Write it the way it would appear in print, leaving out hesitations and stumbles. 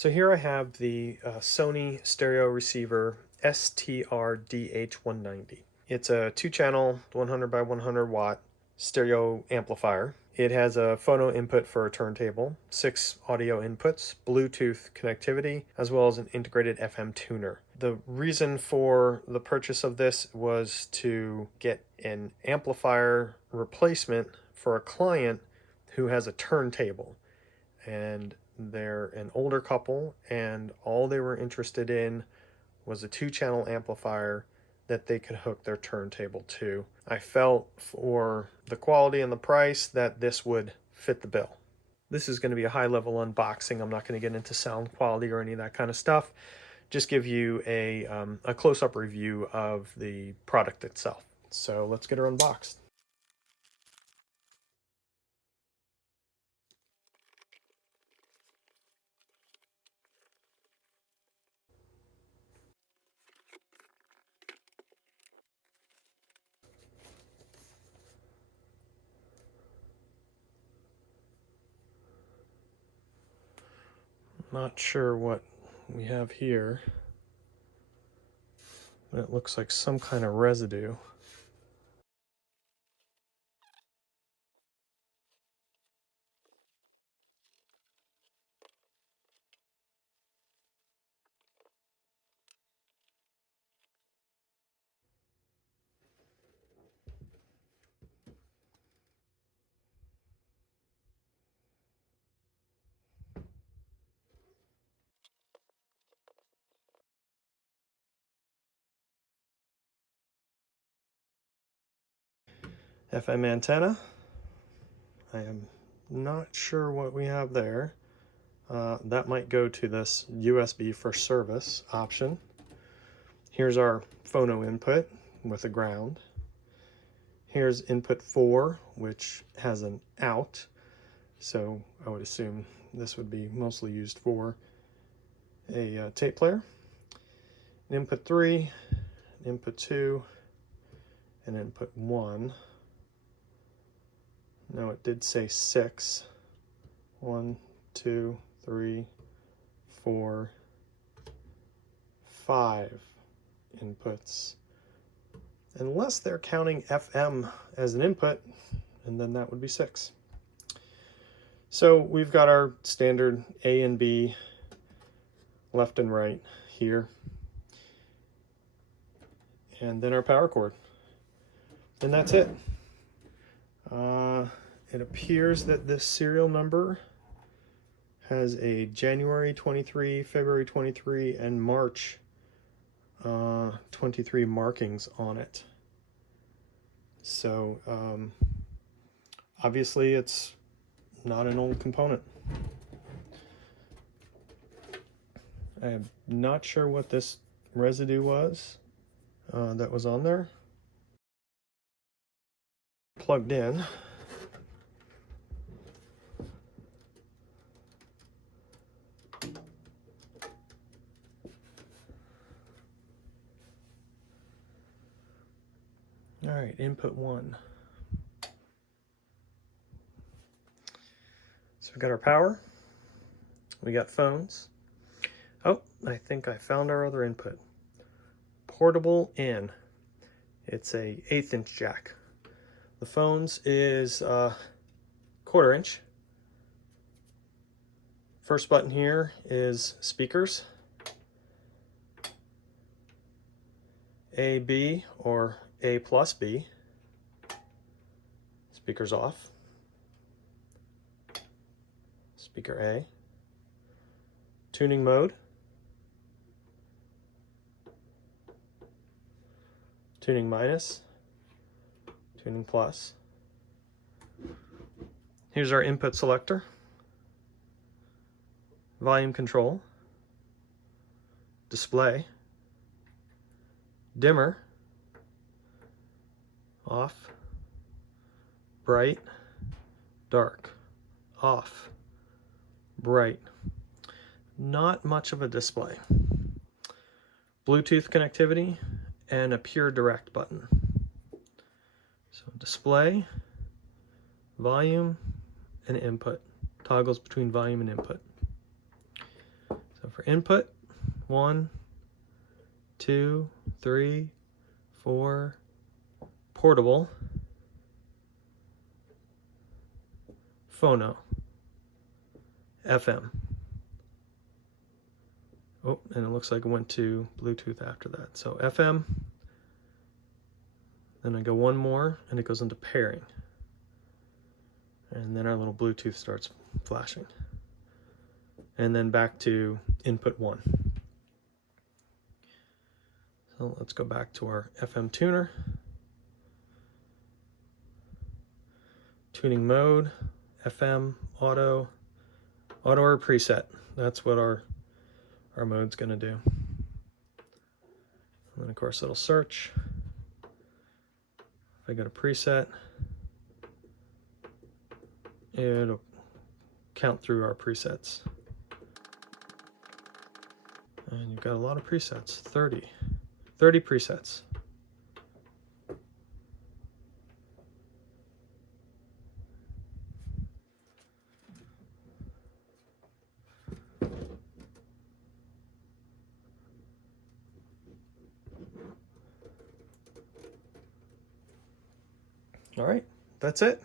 So here I have the Sony Stereo Receiver STR-DH190. It's a 2-channel 100 by 100 watt stereo amplifier. It has a phono input for a turntable, 6 audio inputs, Bluetooth connectivity, as well as an integrated FM tuner. The reason for the purchase of this was to get an amplifier replacement for a client who has a turntable. And they're an older couple, and all they were interested in was a 2-channel amplifier that they could hook their turntable to. I felt for the quality and the price that this would fit the bill. This is going to be a high-level unboxing. I'm not going to get into sound quality or any of that kind of stuff. Just give you a close-up review of the product itself. So let's get her unboxed. Not sure what we have here. It looks like some kind of residue. FM antenna. I am not sure what we have there. That might go to this USB for service option. Here's our phono input with a ground. Here's input 4, which has an out. So I would assume this would be mostly used for a tape player. An input 3, an input 2, and input 1. No, it did say 6. 1, 2, 3, 4, 5 inputs. Unless they're counting FM as an input, and then that would be 6. So we've got our standard A and B, left and right here. And then our power cord. And that's it. It appears that this serial number has a January 23, February 23, and March 23 markings on it. So obviously it's not an old component. I am not sure what this residue was that was on there. Plugged in. All right, input 1. So we've got our power. We got phones. Oh, I think I found our other input. Portable in. It's a 1/8 inch jack. The phones is 1/4 inch. First button here is speakers. A, B, or A plus B. Speakers off. Speaker A. Tuning mode. Tuning minus. Tuning plus. Here's our input selector. Volume control. Display. Dimmer. Off. Bright. Dark. Off. Bright. Not much of a display. Bluetooth connectivity and a pure direct button. So display, volume, and input. Toggles between volume and input. So For input, 1, 2, 3, 4, portable, phono, FM. Oh, and it looks like it went to Bluetooth after that. So FM, then I go one more and it goes into pairing. And then our little Bluetooth starts flashing. And then back to input 1. So let's go back to our FM tuner. Tuning mode, FM, auto or preset. That's what our mode's gonna do. And then of course it'll search. If I go to preset, it'll count through our presets. And you've got a lot of presets, 30 presets. All right, that's it.